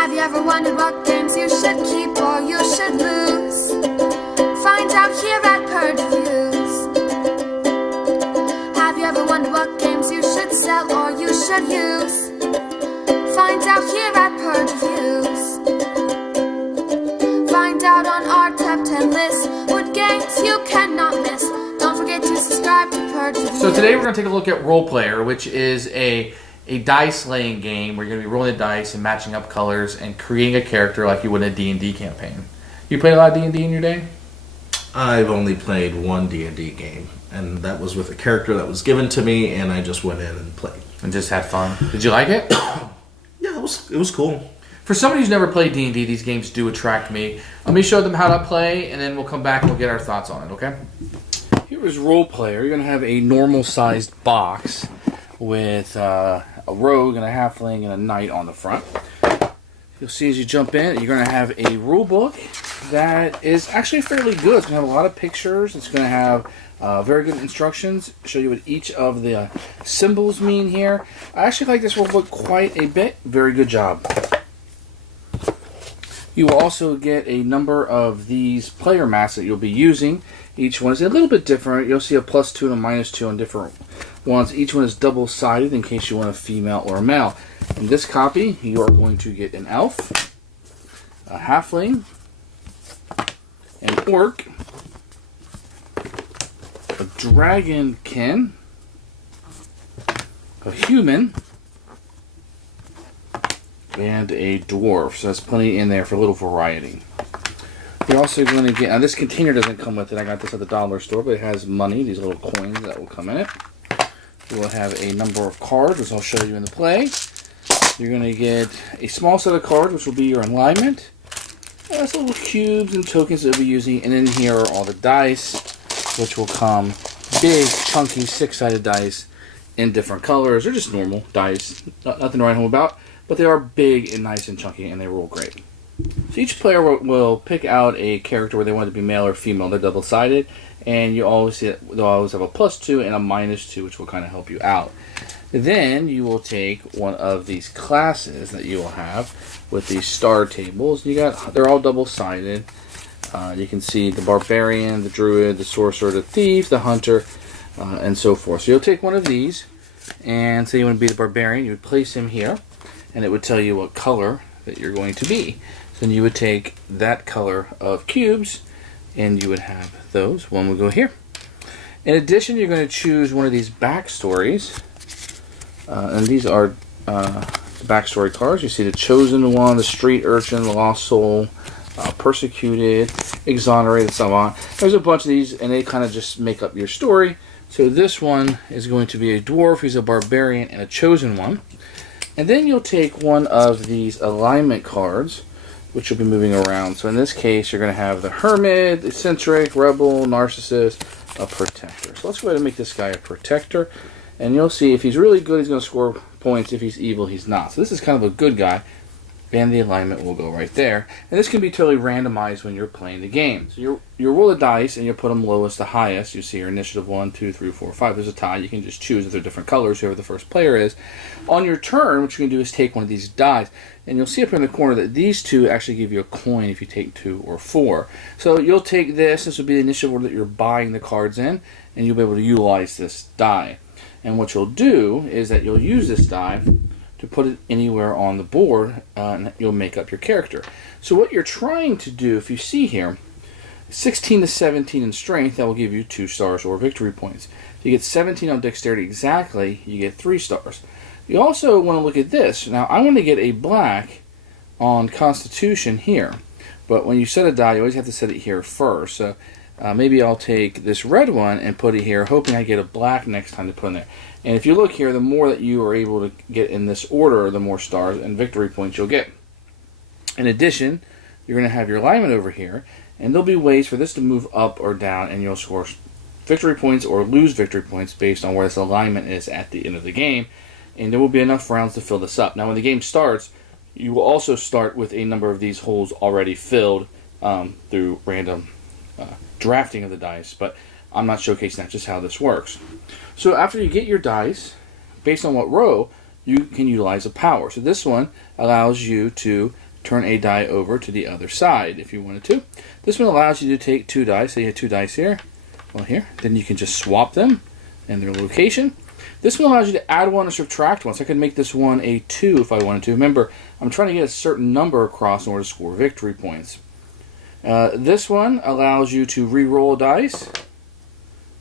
Have you ever wondered what games you should keep or you should lose? Find out here at Purge Reviews. Have you ever wondered what games you should sell or you should use? Find out here at Purge Reviews. Find out on our top 10 list what games you cannot miss. Don't forget to subscribe to Purge Reviews. So today we're going to take a look at Role Player, which is a dice laying game where you're going to be rolling the dice and matching up colors and creating a character like you would in a D&D campaign. You played a lot of D&D in your day? I've only played one D&D game, and that was with a character that was given to me, and I just went in and played. And just had fun. Did you like it? Yeah, it was cool. For somebody who's never played D&D, these games do attract me. Let me show them how to play, and then we'll come back and we'll get our thoughts on it, okay? Here is Role Player. You're going to have a normal-sized box with a rogue and a halfling and a knight on the front. You'll see as you jump in, you're going to have a rule book that is actually fairly good. It's going to have a lot of pictures. It's going to have very good instructions. Show you what each of the symbols mean here. I actually like this rule book quite a bit. Very good job. You will also get a number of these player mats that you'll be using. Each one is a little bit different. You'll see a +2 and a -2 on different ones. Each one is double-sided in case you want a female or a male. In this copy, you are going to get an elf, a halfling, an orc, a dragonkin, a human, and a dwarf. So that's plenty in there for a little variety. You're also going to get, now this container doesn't come with it. I got this at the dollar store, but it has money, these little coins that will come in it. You will have a number of cards, which I'll show you in the play. You're going to get a small set of cards, which will be your alignment. That's little cubes and tokens that we'll be using. And in here are all the dice, which will come big, chunky, 6-sided dice in different colors. They're just normal dice. Nothing to write home about. But they are big and nice and chunky, and they roll great. So each player will pick out a character where they want it to be male or female. They're double-sided. And you always see that they'll always have a +2 and a -2, which will kind of help you out. Then you will take one of these classes that you will have with these star tables. They're all double-sided. You can see the barbarian, the druid, the sorcerer, the thief, the hunter, and so forth. So you'll take one of these, and say you want to be the barbarian. You would place him here, and it would tell you what color that you're going to be. So then you would take that color of cubes, and you would have those. One would go here. In addition, you're going to choose one of these backstories. And these are the backstory cards. You see the Chosen One, the Street Urchin, the Lost Soul, Persecuted, Exonerated, so on. There's a bunch of these, and they kind of just make up your story. So this one is going to be a dwarf. He's a barbarian and a Chosen One. And then you'll take one of these alignment cards, which you'll be moving around. So in this case, you're going to have the Hermit, Eccentric, Rebel, Narcissist, a Protector. So let's go ahead and make this guy a Protector. And you'll see if he's really good, he's going to score points. If he's evil, he's not. So this is kind of a good guy. And the alignment will go right there. And this can be totally randomized when you're playing the game. So you roll the dice and you put them lowest to highest. You see your initiative 1, 2, 3, 4, 5. There's a tie. You can just choose if they're different colors, whoever the first player is. On your turn, what you can do is take one of these dice. And you'll see up in the corner that these two actually give you a coin if you take 2 or 4. So you'll take this. This will be the initiative order that you're buying the cards in. And you'll be able to utilize this die. And what you'll do is that you'll use this die to put it anywhere on the board, and you'll make up your character. So what you're trying to do, if you see here, 16 to 17 in strength, that will give you 2 stars or victory points. If you get 17 on dexterity exactly, you get 3 stars. You also want to look at this. Now, I want to get a black on Constitution here, but when you set a die, you always have to set it here first. So maybe I'll take this red one and put it here, hoping I get a black next time to put in there. And if you look here, the more that you are able to get in this order, the more stars and victory points you'll get. In addition, you're going to have your alignment over here, and there'll be ways for this to move up or down, and you'll score victory points or lose victory points based on where this alignment is at the end of the game. And there will be enough rounds to fill this up. Now, when the game starts, you will also start with a number of these holes already filled through random drafting of the dice, but I'm not showcasing that, just how this works. So after you get your dice, based on what row, you can utilize a power. So this one allows you to turn a die over to the other side if you wanted to. This one allows you to take 2 dice. So you have 2 dice here. Well, here. Then you can just swap them in their location. This one allows you to add 1 or subtract 1. So I could make this one a 2 if I wanted to. Remember, I'm trying to get a certain number across in order to score victory points. This one allows you to re-roll dice.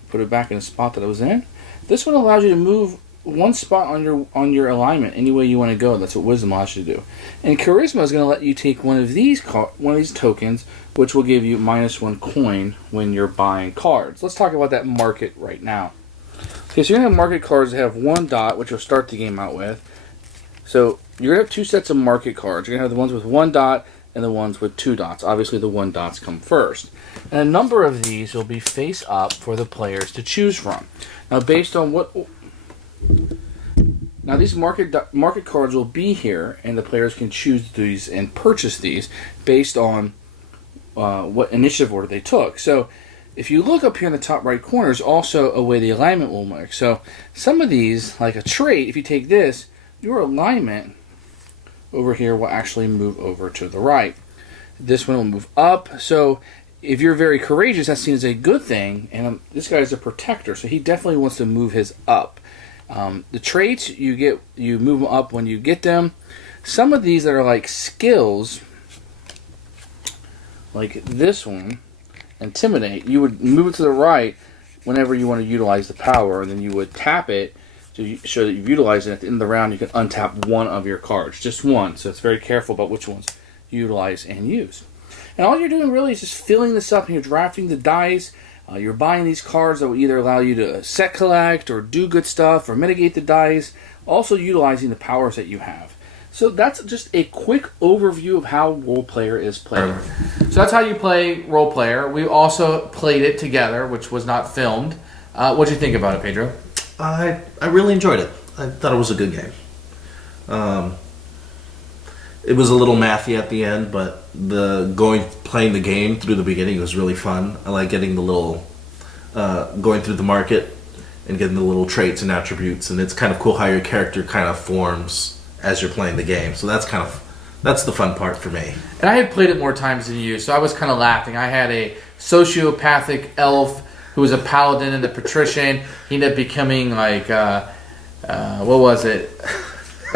Put it back in the spot that it was in. This one allows you to move 1 spot on your alignment any way you want to go. That's what Wisdom allows you to do. And Charisma is going to let you take one of these tokens, which will give you -1 coin when you're buying cards. Let's talk about that market right now. Okay, so you're going to have market cards that have 1 dot, which you'll start the game out with. So you're going to have 2 sets of market cards. You're going to have the ones with 1 dot and the ones with 2 dots. Obviously, the 1 dots come first. And a number of these will be face up for the players to choose from. Now, based on what... Now, these market cards will be here, and the players can choose these and purchase these based on what initiative order they took. So, if you look up here in the top right corner, there's also a way the alignment will work. So, some of these, like a trait, if you take this, your alignment over here will actually move over to the right. This one will move up. So if you're very courageous, that's seen as a good thing. And this guy is a protector, so he definitely wants to move his up. The traits, you move them up when you get them. Some of these that are like skills, like this one, Intimidate, you would move it to the right whenever you want to utilize the power, and then you would tap it to show that you've utilized it. At the end of the round, you can untap 1 of your cards, just 1. So it's very careful about which ones you utilize and use. And all you're doing really is just filling this up, and you're drafting the dice. You're buying these cards that will either allow you to set collect or do good stuff or mitigate the dice, also utilizing the powers that you have. So that's just a quick overview of how Role Player is played. So that's how you play Role Player. We also played it together, which was not filmed. What did you think about it, Pedro? I really enjoyed it. I thought it was a good game. It was a little mathy at the end, but playing the game through the beginning was really fun. I like getting the little going through the market and getting the little traits and attributes, and it's kind of cool how your character kind of forms as you're playing the game. So that's the fun part for me. And I had played it more times than you, so I was kind of laughing. I had a sociopathic elf who was a paladin and a patrician. He ended up becoming like what was it?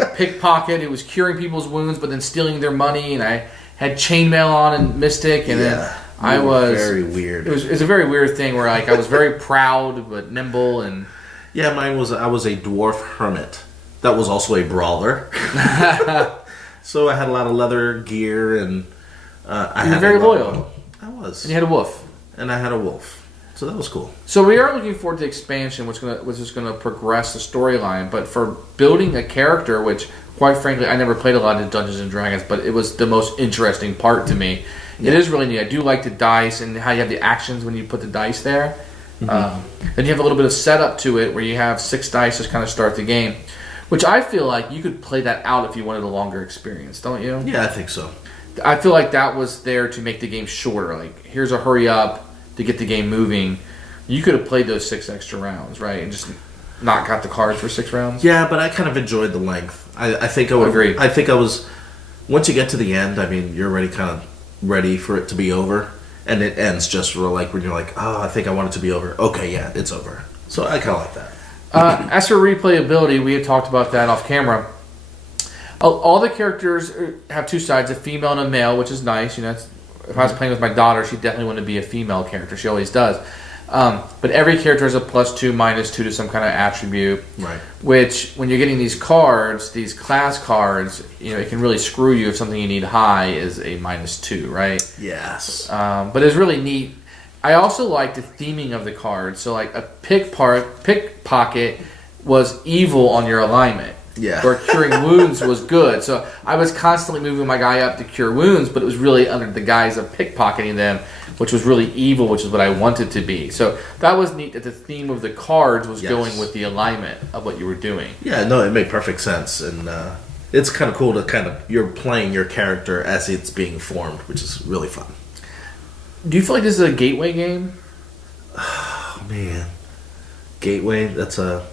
A pickpocket. He was curing people's wounds, but then stealing their money. And I had chainmail on and mystic, and then I was very weird. It was a very weird thing where like I was very proud but nimble and. Yeah, I was a dwarf hermit. That was also a brawler. So I had a lot of leather gear, and I was very loyal. I was. And you had a wolf. And I had a wolf. So that was cool. So we are looking forward to expansion, which is going to progress the storyline. But for building a character, which, quite frankly, I never played a lot of Dungeons and Dragons, but it was the most interesting part to me. Yeah. It is really neat. I do like the dice and how you have the actions when you put the dice there. Mm-hmm. Then you have a little bit of setup to it where you have 6 dice to kind of start the game. Which I feel like you could play that out if you wanted a longer experience, don't you? Yeah, I think so. I feel like that was there to make the game shorter. Like, here's a hurry up to get the game moving. You could have played those 6 extra rounds, right? And just not got the cards for 6 rounds? Yeah, but I kind of enjoyed the length. I think I would agree. I think I was... Once you get to the end, I mean, you're already kind of ready for it to be over. And it ends just like when you're like, oh, I think I want it to be over. Okay, yeah, it's over. So I kind of like that. As for replayability, we had talked about that off camera. All the characters have 2 sides, a female and a male, which is nice. You know, if I was playing with my daughter, she'd definitely want to be a female character. She always does. But every character has a +2, -2 to some kind of attribute. Right. Which, when you're getting these cards, these class cards, you know, it can really screw you if something you need high is a -2, right? Yes. But it's really neat. I also like the theming of the cards. So, like, a pickpocket was evil on your alignment. Yeah. Where curing wounds was good. So I was constantly moving my guy up to cure wounds, but it was really under the guise of pickpocketing them, which was really evil, which is what I wanted to be. So that was neat that the theme of the cards was going with the alignment of what you were doing. Yeah, no, it made perfect sense. And it's kind of cool to you're playing your character as it's being formed, which is really fun. Do you feel like this is a gateway game? Oh, man. Gateway? That's a...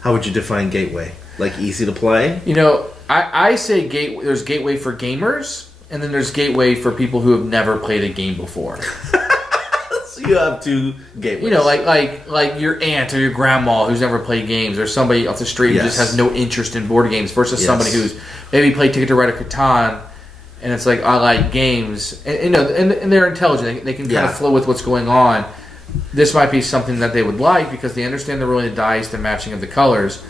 how would you define gateway? Like easy to play? You know, I say there's gateway for gamers, and then there's gateway for people who have never played a game before. So you have two gateways. You know, like your aunt or your grandma who's never played games, or somebody off the street who just has no interest in board games, versus somebody who's maybe played Ticket to Ride or Catan, and it's like, I like games, and you know, and they're intelligent. They can kind of flow with what's going on. This might be something that they would like because they understand the rolling of the dice, the matching of the colors.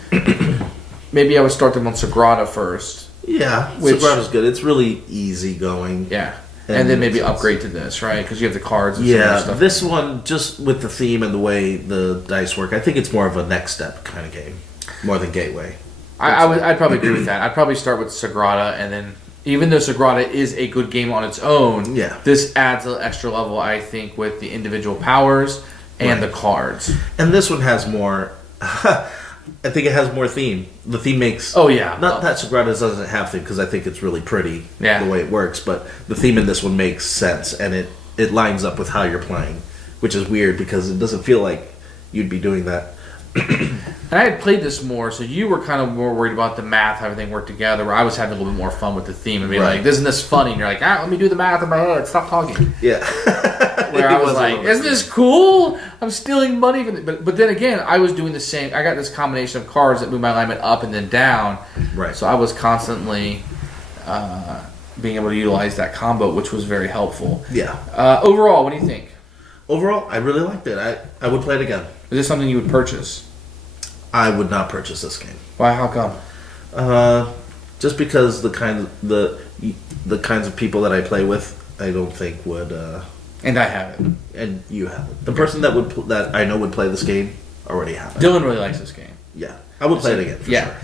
Maybe I would start them on Sagrada first. Yeah, Sagrada's good. It's really easy going. Yeah. And then maybe upgrade to this, right? Because you have the cards and some other stuff. This one, just with the theme and the way the dice work, I think it's more of a next step kind of game, more than Gateway. I'd probably agree with that. I'd probably start with Sagrada, and then, even though Sagrada is a good game on its own, this adds an extra level, I think, with the individual powers and the cards. And this one has more... I think it has more theme. The theme makes... Oh, yeah. Not that Sagrada doesn't have theme, because I think it's really pretty the way it works, but the theme in this one makes sense, and it lines up with how you're playing, which is weird, because it doesn't feel like you'd be doing that. And I had played this more, so you were kind of more worried about the math, how everything worked together, where I was having a little bit more fun with the theme and being like, isn't this funny? And you're like, let me do the math in my head. Stop talking. Yeah. Where I was like, isn't this cool? I'm stealing money. But then again, I was doing the same. I got this combination of cards that move my alignment up and then down. Right. So I was constantly being able to utilize that combo, which was very helpful. Yeah. Overall, what do you think? Overall, I really liked it. I would play it again. Is this something you would purchase? I would not purchase this game. Why? How come? Just because the kinds of people that I play with, I don't think would. And I have it. And you have it. The person that I know would play this game already have it. Dylan really likes this game. Yeah, I would play it again for sure.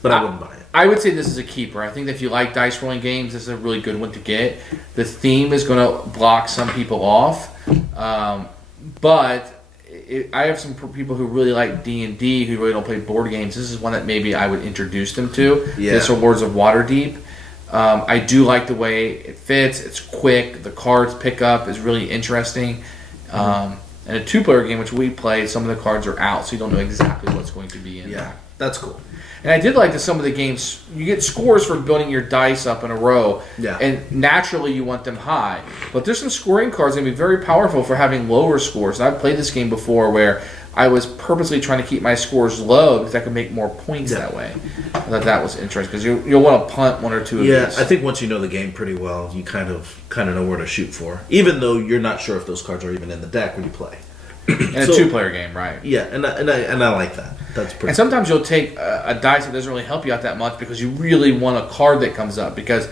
But I wouldn't buy it. I would say this is a keeper. I think that if you like dice rolling games, this is a really good one to get. The theme is going to block some people off, but I have some people who really like D&D who really don't play board games. This is one that maybe I would introduce them to. Yeah. This Rewards of Waterdeep. I do like the way it fits. It's quick. The cards pick up is really interesting. And a two-player game, which we played, some of the cards are out, so you don't know exactly what's going to be in there. That's cool. And I did like that some of the games, you get scores for building your dice up in a row. Yeah. And naturally you want them high. But there's some scoring cards that can be very powerful for having lower scores. And I've played this game before where I was purposely trying to keep my scores low because I could make more points that way. I thought that was interesting because you'll want to punt one or two of these. Yeah, I think once you know the game pretty well, you kind of know where to shoot for. Even though you're not sure if those cards are even in the deck when you play. In a two-player game, right? Yeah, and I like that. That's pretty. And sometimes you'll take a dice that doesn't really help you out that much because you really want a card that comes up because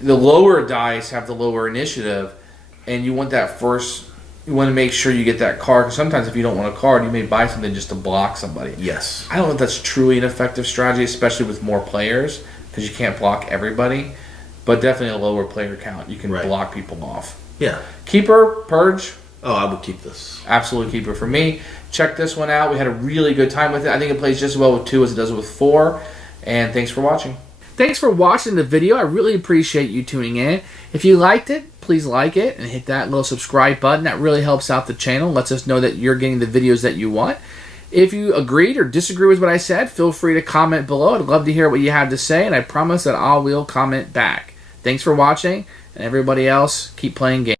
the lower dice have the lower initiative, and you want that first. You want to make sure you get that card. Because sometimes if you don't want a card, you may buy something just to block somebody. Yes. I don't know if that's truly an effective strategy, especially with more players, because you can't block everybody. But definitely a lower player count, you can block people off. Yeah. Keeper, Purge. Oh, I would keep this. Absolute keeper for me. Check this one out. We had a really good time with it. I think it plays just as well with 2 as it does with 4. And thanks for watching. Thanks for watching the video. I really appreciate you tuning in. If you liked it, please like it and hit that little subscribe button. That really helps out the channel. Lets us know that you're getting the videos that you want. If you agreed or disagree with what I said, feel free to comment below. I'd love to hear what you have to say, and I promise that I will comment back. Thanks for watching, and everybody else, keep playing games.